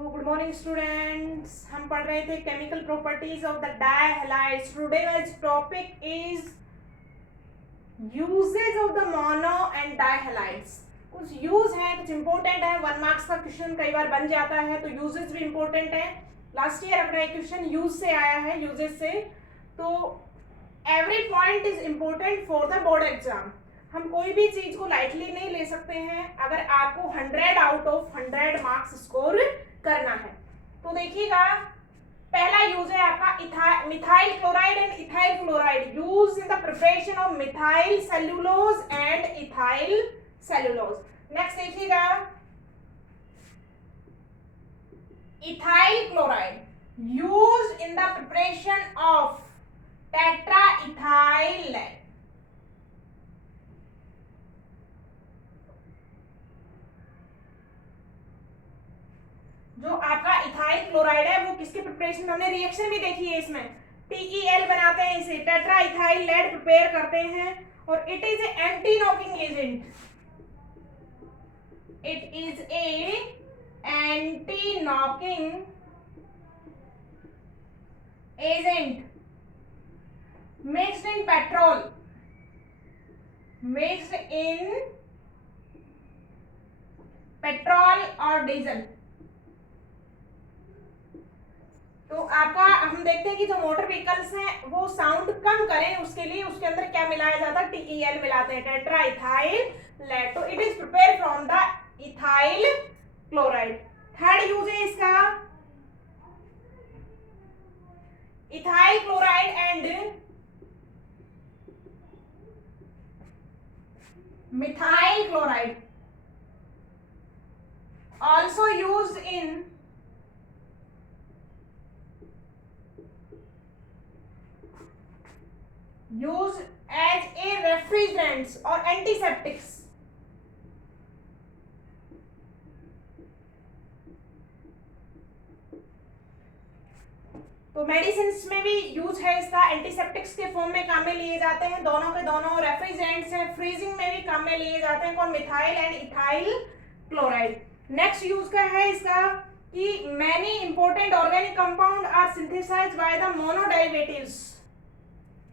Good morning students. हम पढ़ रहे थे chemical properties of the dihalides. Today's topic is uses of the mono and dihalides. कुछ use है, कुछ इंपॉर्टेंट है। 1 मार्क्स का क्वेश्चन कई बार बन जाता है, तो यूजेज भी इंपॉर्टेंट है। लास्ट ईयर अपना एक क्वेश्चन यूज से आया है, यूजेज से। तो every point is important for the board exam. हम कोई भी चीज को लाइटली नहीं ले सकते हैं अगर आपको 100 आउट ऑफ 100 मार्क्स स्कोर करना है। तो देखिएगा, पहला यूज है आपका methyl chloride and ethyl chloride use in the preparation of methyl cellulose and ethyl cellulose. Next देखिएगा, ethyl chloride use in the preparation of tetraethyl. जो आपका इथाइल क्लोराइड है वो किसके प्रिपरेशन, हमने रिएक्शन भी देखी है इसमें। TeL बनाते हैं, इसे टेट्राइथाइल लेड प्रिपेयर करते हैं और it is anti knocking agent. It is a anti knocking agent mixed in petrol, mixed in petrol और डीजल। तो आपका हम देखते हैं कि जो मोटर व्हीकल्स हैं वो साउंड कम करें, उसके लिए उसके अंदर क्या मिलाया जाता है, TeL मिलाते हैं, टेट्राइथाइल लेड। तो it is prepare from the ethyl chloride. Third use है इसका, ethyl chloride and methyl chloride also used in used as a refrigerants or antiseptics। तो मेडिसिन में भी यूज है इसका, एंटीसेप्टिक्स के फॉर्म में काम में लिए जाते हैं। दोनों के दोनों रेफ्रिजरेंट्स हैं, फ्रीजिंग में भी काम में लिए जाते हैं। कौन, methyl and ethyl chloride. Next use का है इसका कि many important organic compound are synthesized by the monoderivatives.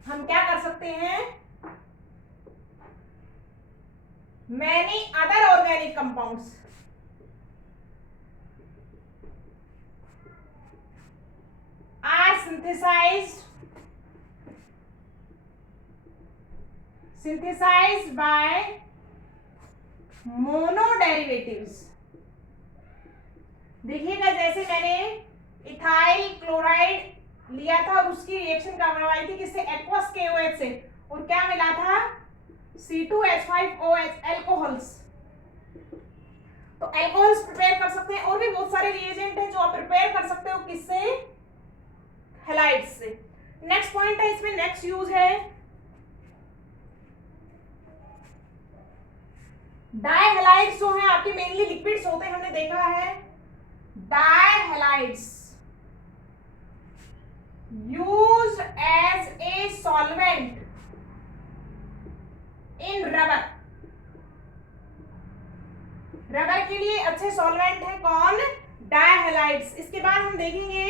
हम क्या कर सकते हैं, many other organic compounds are synthesized by monoderivatives। देखिएगा, जैसे मैंने इथाइल क्लोराइड लिया था और उसकी रिएक्शन करवाई थी किससे, एक्वस KOH से, और क्या मिला था, C2H5OH एल्कोहल्स। तो एल्कोहल्स प्रिपेयर कर सकते हैं, और भी बहुत सारे रिएजेंट हैं जो आप प्रिपेयर कर सकते हो, किससे, हैलाइड्स से। नेक्स्ट पॉइंट है इसमें, नेक्स्ट यूज है डायहैलाइड्स। जो है आपके मेनली लिक्विड्स होते हैं, हमने देखा है dihalides used as a solvent in rubber. Rubber के लिए अच्छे सॉल्वेंट है कौन, डायहैलाइड्स। इसके बाद हम देखेंगे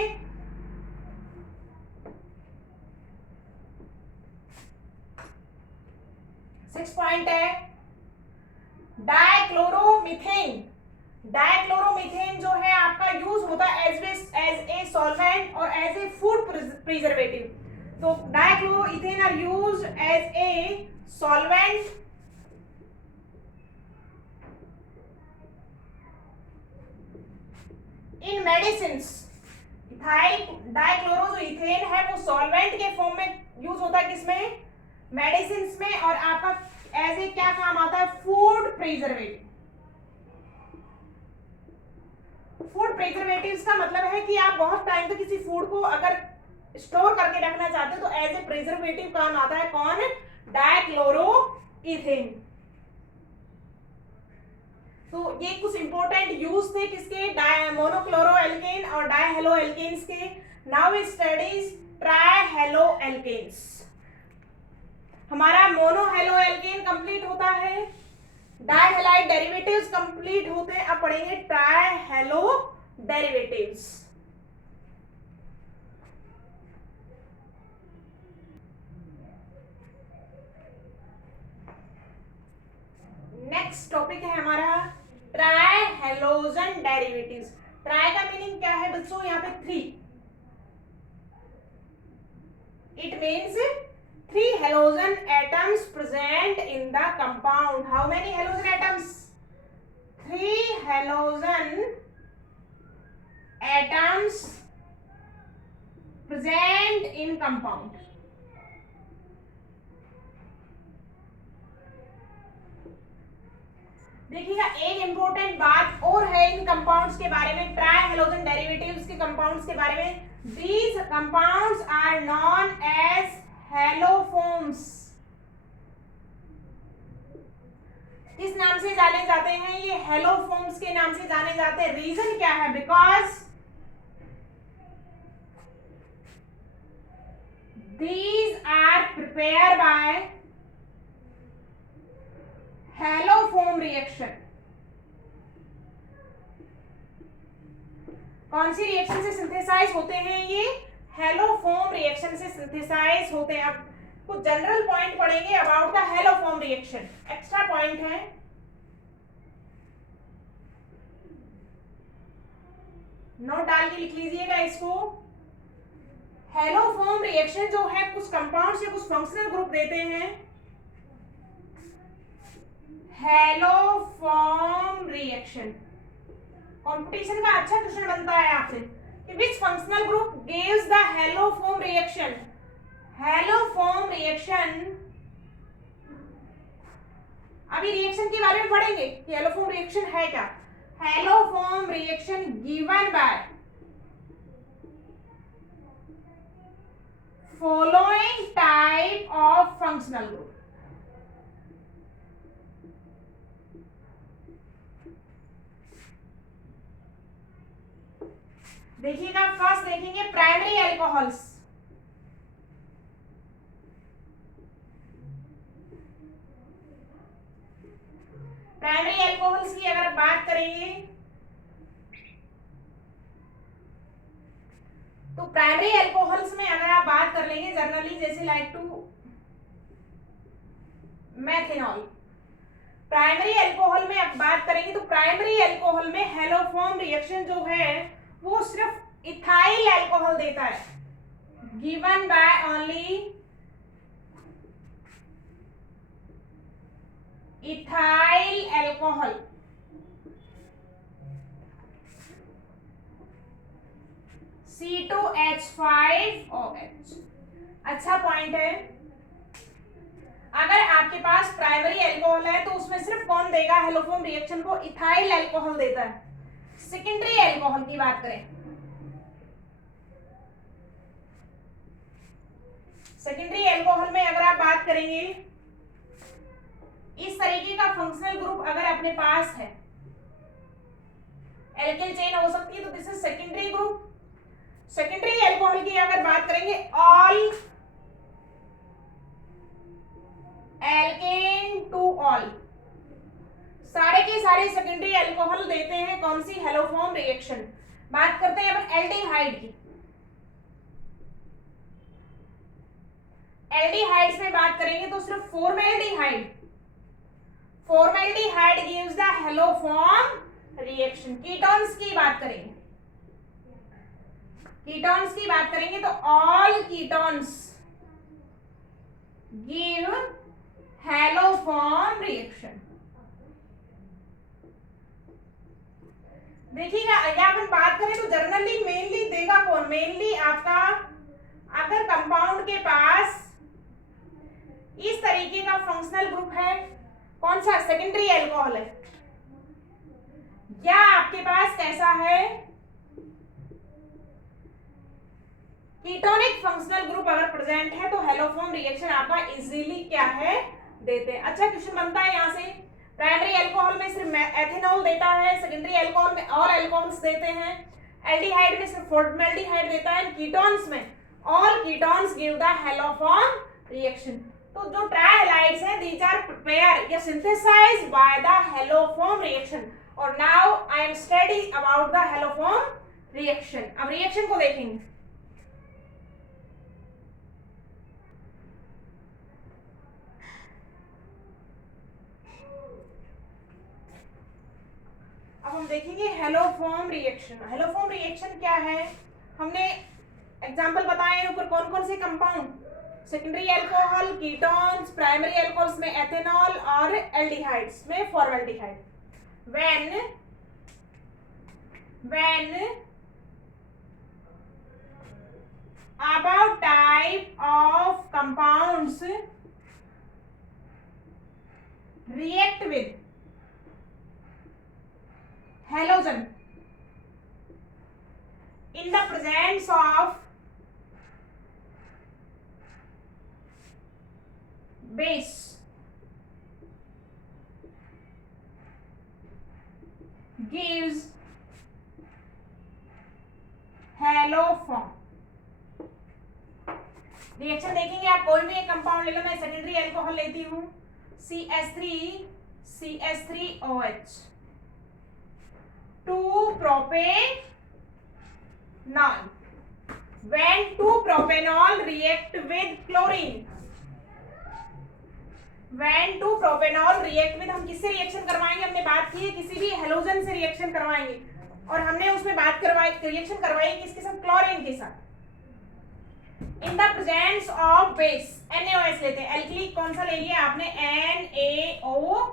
सिक्स पॉइंट है डाइक्लोरोमीथेन। डाइक्लोरोमीथेन जो है आपका यूज होता है एज ए सॉल्वेंट और एज ए फूड प्रिजर्वेटिव। तो dichloroethane are used as a solvent in medicines. Ethyl dichloro जो इथेन है वो सॉल्वेंट के फॉर्म में यूज होता है, किसमें, मेडिसिन्स में, और आपका एज ए क्या काम आता है, फूड प्रिजर्वेटिव। फूड प्रिजर्वेटिव्स का मतलब है कि आप बहुत टाइम तक किसी फूड को अगर स्टोर करके रखना चाहते हो तो एज ए प्रिजर्वेटिव काम आता है कौन, डाइक्लोरोइथेन। तो ये कुछ इंपॉर्टेंट यूज थे किसके, मोनोक्लोरोएल्केन और डायहेलोएल्केन्स के। Now we studies trihaloalkanes. हमारा मोनोहेलोएल्केन कंप्लीट होता है, डायहैलाइड डेरिवेटिव्स कंप्लीट होते हैं। अब पढ़ेंगे ट्राइहेलो derivatives. नेक्स्ट टॉपिक है हमारा ट्राई हेलोजन डेरिवेटिव्स। ट्राई का मीनिंग क्या है बच्चों? यहाँ पे 3, it means 3 halogen atoms present in the compound. How many halogen atoms? 3 halogen atoms present in compound. देखिएगा एक इंपॉर्टेंट बात और है इन कंपाउंड्स के बारे में, ट्राई हेलोजन डेरिवेटिव्स के कंपाउंड्स के बारे में। These compounds are known as haloforms. किस नाम से जाने जाते हैं? ये हेलोफॉर्म्स के नाम से जाने जाते हैं। रीजन क्या है? Because these are prepared by haloform reaction. कौन सी रिएक्शन से सिंथेसाइज होते हैं ये? हेलोफॉर्म रिएक्शन से सिंथेसाइज होते हैं। अब कुछ जनरल पॉइंट पढ़ेंगे about the haloform reaction, extra point है। नोट डाल के लिख लीजिएगा इसको। हेलोफॉर्म रिएक्शन जो है कुछ कंपाउंड से कुछ फंक्शनल ग्रुप देते हैं। हेलोफॉर्म रिएक्शन कंपटीशन का अच्छा क्वेश्चन बनता है आपसे कि विच functional group gives the haloform reaction. Haloform reaction, अभी रिएक्शन के बारे में पढ़ेंगे कि हेलोफॉर्म रिएक्शन है क्या। Haloform reaction given by following type of functional group. देखिएगा फर्स्ट देखेंगे प्राइमरी एल्कोहल्स। प्राइमरी एल्कोहल्स की अगर बात करेंगे तो प्राइमरी एल्कोहल्स में अगर आप बात कर लेंगे जनरली जैसे like to methanol. Primary alcohol में आप बात करेंगे तो प्राइमरी एल्कोहल में हेलोफॉर्म रिएक्शन जो है वो सिर्फ इथाइल एल्कोहल देता है, given by only ethyl alcohol. C2H5OH। अच्छा पॉइंट है। अगर आपके पास प्राइमरी एल्कोहल है तो उसमें सिर्फ कौन देगा हेलोफॉर्म रिएक्शन को? इथाइल एल्कोहल देता है। सेकेंडरी एल्कोहल की बात करें, सेकेंडरी एल्कोहल में अगर आप बात करेंगे इस तरीके का फंक्शनल ग्रुप अगर अपने पास है, एल्किल चेन हो सकती है तो this is secondary group. Secondary alcohol की अगर बात करेंगे ऑल एल्केन टू ऑल, सारे के सारे सेकेंडरी एल्कोहल देते हैं कौन सी? Haloform reaction. बात करते हैं अपन एल्डिहाइड की। एल्डिहाइड्स में बात करेंगे तो सिर्फ formaldehyde. Formaldehyde gives the haloform reaction. Ketones की बात करेंगे, कीटोन्स की बात करेंगे तो all ketones give haloform reaction. देखिएगा यहाँ अपन बात करें तो जनरली मेनली देगा कौन? मेनली आपका अगर कंपाउंड के पास इस तरीके का फंक्शनल ग्रुप है, कौन सा? सेकेंडरी एल्कोहल है, या आपके पास कैसा है? कीटोनिक फंक्शनल ग्रुप अगर प्रेजेंट है तो हेलोफॉर्म रिएक्शन आपका इजीली क्या है? देते हैं। अच्छा क्वेश्चन बनता है यहाँ से, प्राइमरी एल्कोहल में सिर्फ एथेनॉल देता है, सेकेंडरी एल्कोहल में ऑल एल्कोहल्स देते हैं, एल्डिहाइड में सिर्फ फॉर्मेल्डिहाइड देता है, कीटोन्स में all ketones give the haloform reaction. तो जो ट्राइहैलाइड्स हैं दीज आर प्रिपेयर या synthesized by the haloform reaction. और now I am study about the haloform reaction. अब रिएक्शन को देखेंगे। अब हम देखेंगे हेलोफॉर्म रिएक्शन। हेलोफॉर्म रिएक्शन क्या है? हमने एग्जांपल बताए हैं ऊपर कौन कौन से compound, secondary alcohol, ketones, primary alcohols में एथेनॉल और एल्डिहाइड्स में formaldehyde. when above type of compounds react with halogen in the presence of base gives haloform. Reaction देखेंगे आप, कोई भी एक कंपाउंड ले लो, मैं सेकेंडरी अल्कोहल लेती हूँ CH3CH3OH 2 propanol। when 2 propanol react with chlorine, when 2 propanol react with, हम किससे रिएक्शन करवाएंगे? हमने बात की है किसी भी हेलोजन से रिएक्शन करवाएंगे, और हमने उसमें बात करवाई, रिएक्शन करवाई किसके साथ? क्लोरीन के साथ। In the presence of base NaOH लेते हैं। एल्किलिक कौन सा ले लिया आपने? NaOH।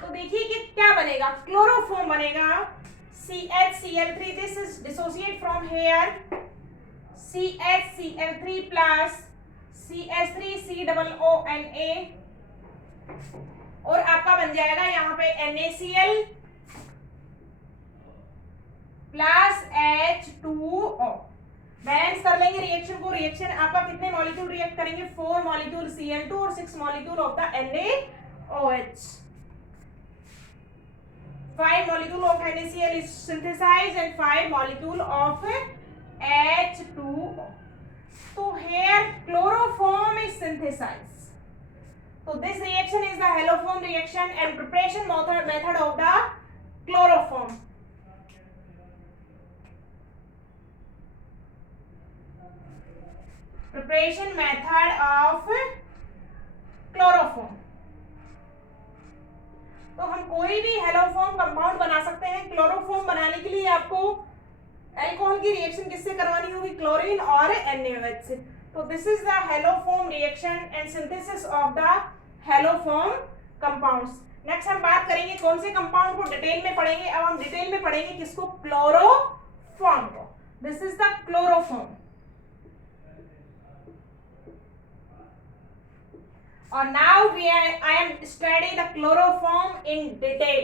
तो देखिए कि क्या बनेगा? क्लोरोफॉर्म बनेगा। CHCl3, this is dissociate from here, CHCl3 plus CH3COONA, और आपका बन जाएगा यहाँ पे NaCl प्लस H2O। बैलेंस कर लेंगे रिएक्शन को। रिएक्शन आपका कितने मॉलिक्यूल रिएक्ट करेंगे? 4 मॉलिक्यूल Cl2 और 6 molecule of the NaOH। 5 molecule of NaCl is synthesized and 5 molecule of H2O. So here chloroform is synthesized. So this reaction is the haloform reaction and preparation method of the chloroform. Preparation method of chloroform. तो हम कोई भी haloform compound बना सकते हैं। Chloroform बनाने के लिए आपको अल्कोहल की रिएक्शन किससे करवानी होगी? क्लोरीन और NaOH से। तो this is the haloform reaction and synthesis of the haloform compounds. Next हम बात करेंगे कौन से कंपाउंड को डिटेल में पढ़ेंगे। अब हम डिटेल में पढ़ेंगे किसको? क्लोरोफॉर्म को। This is the chloroform. और now I am studying the chloroform in detail.